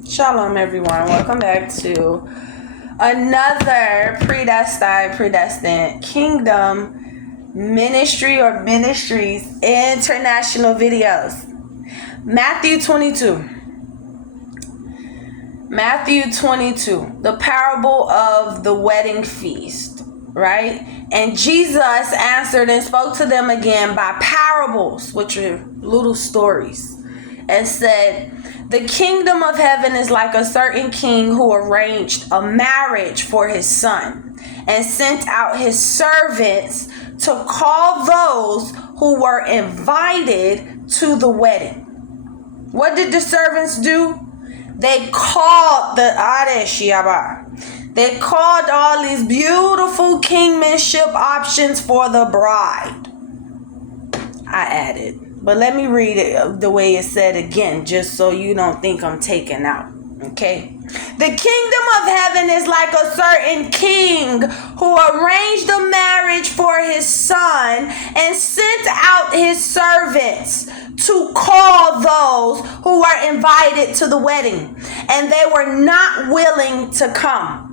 Shalom, everyone. Welcome back to another Predestined Kingdom Ministry or Ministries International videos. Matthew 22. Matthew 22, the parable of the wedding feast, right? And Jesus answered and spoke to them again by parables, which are little stories, and said, "The kingdom of heaven is like a certain king who arranged a marriage for his son and sent out his servants to call those who were invited to the wedding." What did the servants do? They called They called all these beautiful kingmanship options for the bride. I added. But let me read it the way it said again, just so you don't think I'm taking out. Okay? "The kingdom of heaven is like a certain king who arranged a marriage for his son and sent out his servants to call those who were invited to the wedding, and they were not willing to come."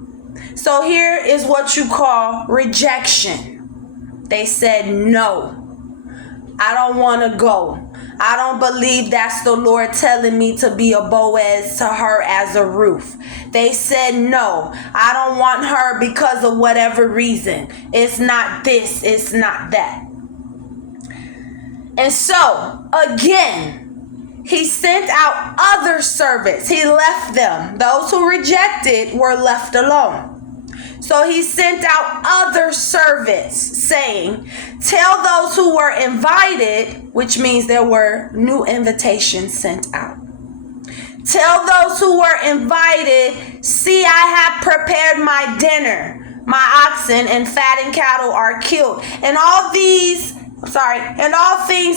So here is what you call rejection. They said, "No, I don't want to go. I don't believe that's the Lord telling me to be a Boaz to her as a Ruth." They said, "No, I don't want her because of whatever reason. It's not this, it's not that." And so, again, he sent out other servants. He left them. Those who rejected were left alone. So he sent out other servants saying, "Tell those who were invited," which means there were new invitations sent out. "Tell those who were invited, see, I have prepared my dinner. My oxen and fattened cattle are killed. And all things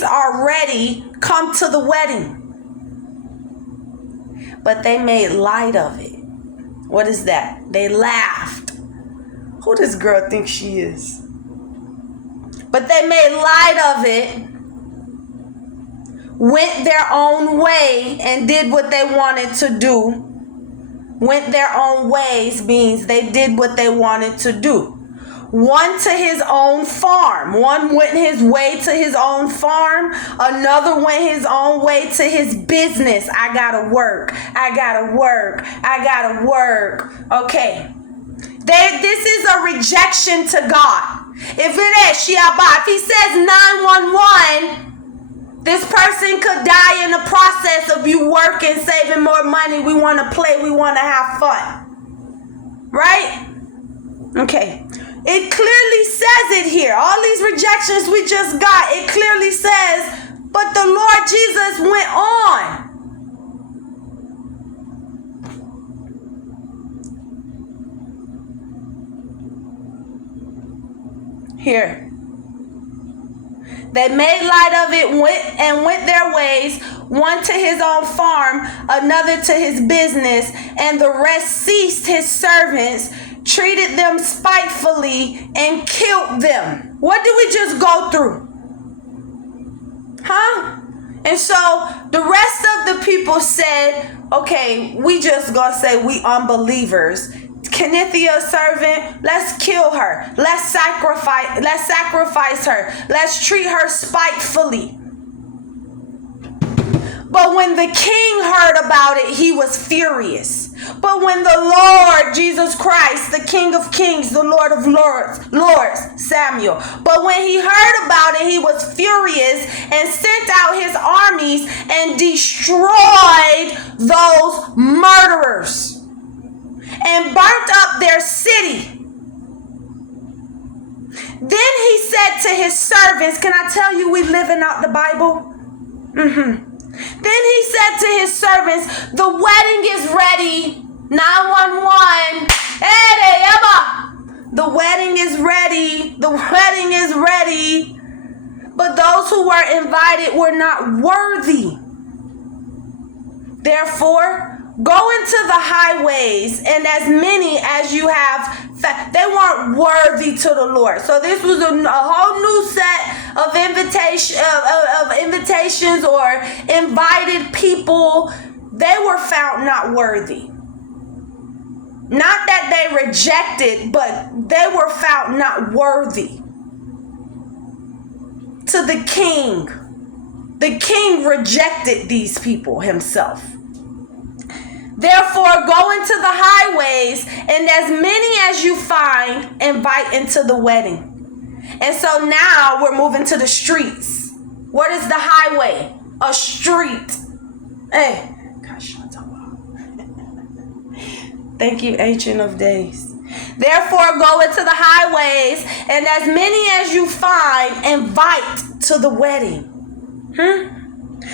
are ready. Come to the wedding." But they made light of it. What is that? They laughed. Who does girl think she is? But they made light of it, went their own way, and did what they wanted to do. Went their own ways means they did what they wanted to do. One to his own farm. One went his way to his own farm. Another went his own way to his business. I gotta work. Okay. This is a rejection to God. If it is Shiaba, if he says 911, this person could die in the process of you working, saving more money. We want to play. We want to have fun. Right? Okay. It clearly says it here. All these rejections we just got, it clearly says, but the Lord Jesus went on. Here. They made light of it, went their ways, one to his own farm, another to his business, and the rest seized his servants, treated them spitefully, and killed them. What did we just go through? Huh? And so the rest of the people said, okay, we just gonna say we unbelievers. Kenithia's servant, let's kill her. Let's sacrifice her. Let's treat her spitefully. But when the king heard about it, he was furious. But when the Lord Jesus Christ, the King of Kings, the Lord of Lords, Samuel. But when he heard about it, he was furious and sent out his armies and destroyed those murderers and burnt up their city. Then he said to his servants, can I tell you we living out the Bible? Then he said to his servants, the wedding is ready. 911. The wedding is ready. The wedding is ready. But those who were invited were not worthy. Therefore, go into the highways, and as many as you have, they weren't worthy to the Lord. So this was a whole new set of invitations or invited people they were found not worthy. Not that they rejected, but they were found not worthy. To the king. The king rejected these people himself. Therefore, go into the highways, and as many as you find, invite into the wedding. And so now we're moving to the streets. What is the highway? A street. Hey, gosh, thank you, Ancient of Days. Therefore, go into the highways, and as many as you find, invite to the wedding.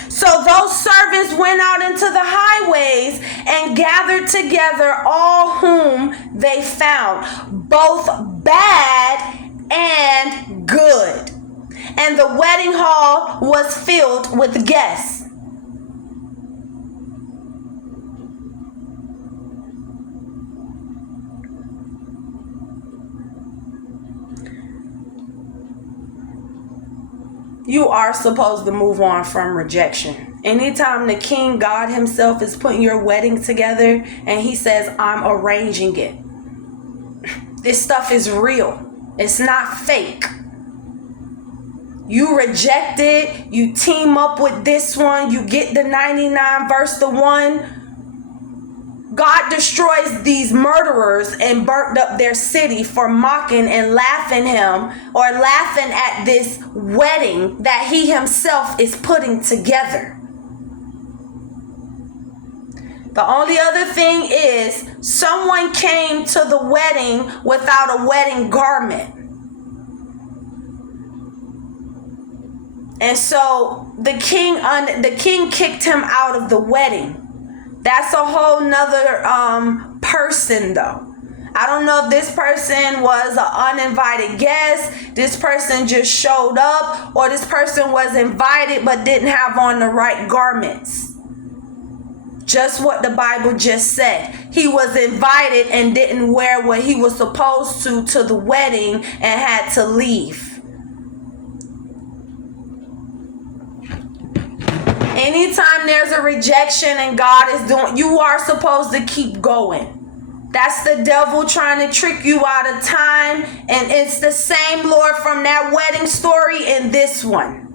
So those servants went out into the highways and gathered together all whom they found, both bad and good. And the wedding hall was filled with guests. You are supposed to move on from rejection. Anytime the King God himself is putting your wedding together and he says, I'm arranging it. This stuff is real. It's not fake. You reject it. You team up with this one. You get the 99 versus the one. God destroys these murderers and burnt up their city for mocking and laughing him, or laughing at this wedding that he himself is putting together. The only other thing is someone came to the wedding without a wedding garment. And so the king kicked him out of the wedding. That's a whole nother person though. I don't know if this person was an uninvited guest, this person just showed up, or this person was invited but didn't have on the right garments. Just what the Bible just said. He was invited and didn't wear what he was supposed to the wedding and had to leave. Anytime there's a rejection and God is doing, you are supposed to keep going. That's the devil trying to trick you out of time. And it's the same Lord from that wedding story in this one.